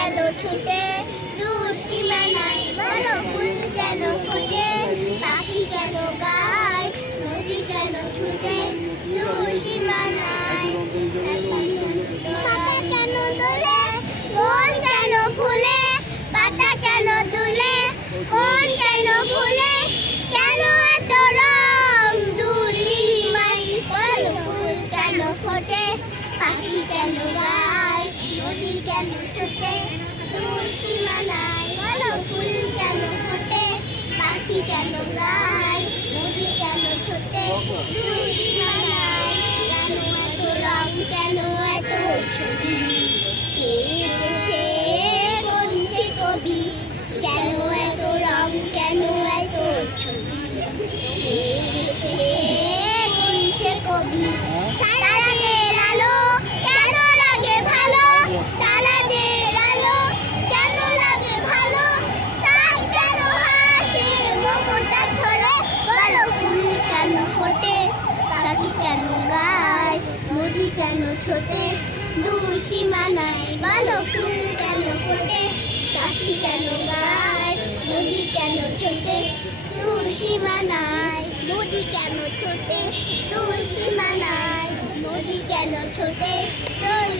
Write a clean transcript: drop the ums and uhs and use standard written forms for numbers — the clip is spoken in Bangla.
গেল ছুটে, দূর সীমানায় বলো ফুল কেন ফোটে, পাখি কেন গায়, নদী কেন ছুটে, দূর সীমানায় পাতা কেন দোলে, মন কেন ফুলে, পাতা কেন দুলে, মন কেন ফুলে, কেন এত রং দূর নীলিমায় বলো ফুল কেন ফোটে, পাখি কেন গায়, নদী কেন ছুটে, দূর সীমানায় বলো ফুল কেন ফোটে, পাখি কেন গায়, নদী কেন ছুটে, দূর সীমানায় কেন এত রং কেন এত ছবি, কে এঁকেছে কোনছে কবি, কেন এত রং কেন এত ছবি, কে এঁকেছে কোনছে কবি, তারাদের আলো কেন লাগে ভালো, তারাদের আলো কেন লাগে ভালো, চাঁদ কেন হাসে মমতা ছড়ে, বলো ফুল কেন ফোটে, পাখি কেন গায়, নদী কেন ছোটে, দূর সীমানায় বলো ফুল কেন ফোটে, পাখি কেন গায়, নদী কেন ছোটে, দূর সীমানায় নদী কেন ছোটে, দূর সীমানায় নদী কেন ছোটে, দূর